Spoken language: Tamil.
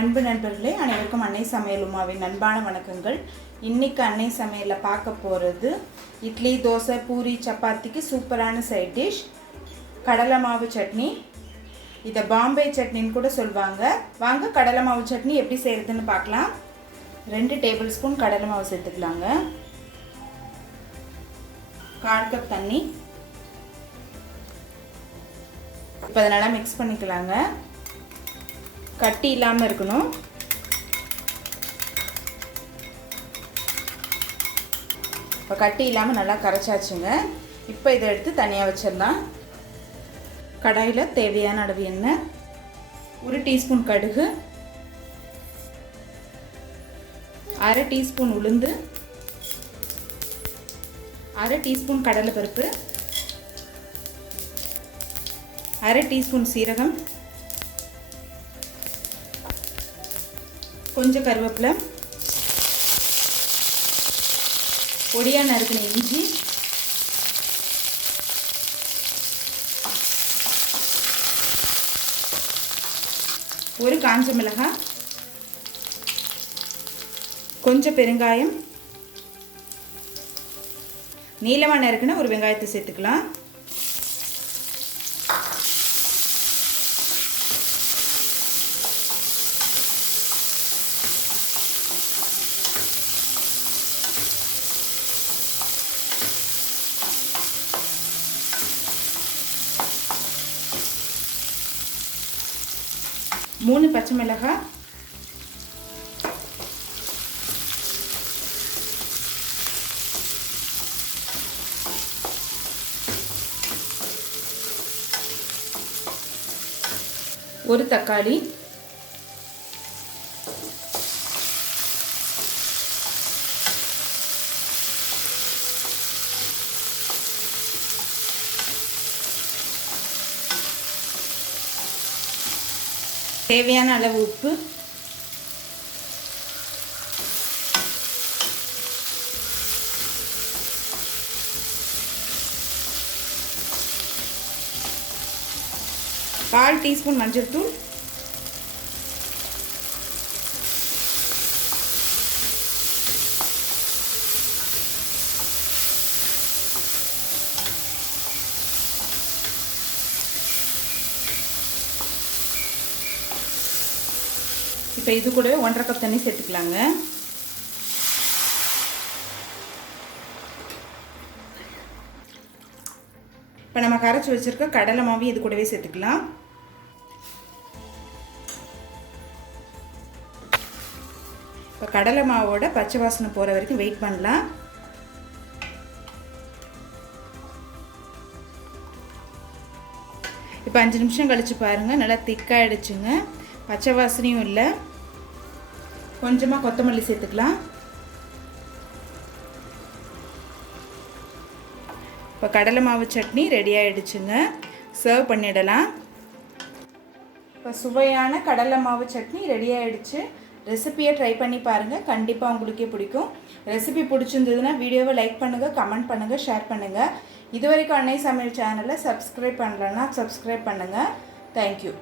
அன்பு நண்பர்களே, அனைவருக்கும் அன்னை சமையல் உமாவின் அன்பான வணக்கங்கள். இன்றைக்கி அன்னை சமையலில் பார்க்க போகிறது இட்லி, தோசை, பூரி, சப்பாத்திக்கு சூப்பரான சைட் டிஷ் கடலை மாவு சட்னி. இதை பாம்பே சட்னின்னு கூட சொல்லுவாங்க. வாங்க கடலை மாவு சட்னி எப்படி செய்கிறதுன்னு பார்க்கலாம். 2 டேபிள் ஸ்பூன் கடலை மாவு சேர்த்துக்கலாங்க. 1/4 கப் தண்ணி. இப்போ அதை நல்லா மிக்ஸ் பண்ணிக்கலாங்க. கட்டி இல்லாமல் இருக்கணும். இப்போ கட்டி இல்லாமல் நல்லா கரைச்சாச்சுங்க. இப்போ இதை எடுத்து தனியாக வச்சிடலாம். கடாயில் தேவையான அளவு எண்ணெய், 1 டீஸ்பூன் கடுகு, 1/2 டீஸ்பூன் உளுந்து, 1/2 டீஸ்பூன் கடலைப்பருப்பு, 1/2 டீஸ்பூன் சீரகம், கொஞ்சம் கருவேப்பிலை, பொடியாக நறுக்கின இஞ்சி, ஒரு காஞ்ச மிளகாய், கொஞ்சம் பெருங்காயம், நீளமாக நறுக்கின ஒரு வெங்காயத்தை சேர்த்துக்கலாம். மூணு பச்சை மிளகாய், ஒரு தக்காளி, தேவையான அளவு உப்பு, கால் டீஸ்பூன் மஞ்சள் தூள், இப்போ இது கூடவே 1/2 கப் தண்ணி சேர்த்துக்கலாங்க. இப்போ நம்ம கரைச்சி வச்சுருக்க கடலை மாவு இது கூடவே சேர்த்துக்கலாம். இப்போ கடலை மாவோட பச்சை வாசனை போகிற வரைக்கும் வெயிட் பண்ணலாம். இப்போ 5 நிமிஷம் கழித்து பாருங்கள், நல்லா திக்காகிடுச்சுங்க. பச்சை வாசனையும் இல்லை. கொஞ்சமாக கொத்தமல்லி சேர்த்துக்கலாம். இப்போ கடலை மாவு சட்னி ரெடி ஆகிடுச்சுங்க. சர்வ் பண்ணிடலாம். இப்போ சுவையான கடலை மாவு சட்னி ரெடி ஆகிடுச்சு. ரெசிபியை ட்ரை பண்ணி பாருங்கள், கண்டிப்பாக உங்களுக்கே பிடிக்கும். ரெசிபி பிடிச்சிருந்ததுன்னா வீடியோவை லைக் பண்ணுங்கள், கமெண்ட் பண்ணுங்கள், ஷேர் பண்ணுங்கள். இது வரைக்கும் அன்னை சமையல் சேனலை சப்ஸ்கிரைப் பண்ணலன்னா சப்ஸ்கிரைப் பண்ணுங்கள். தேங்க்யூ.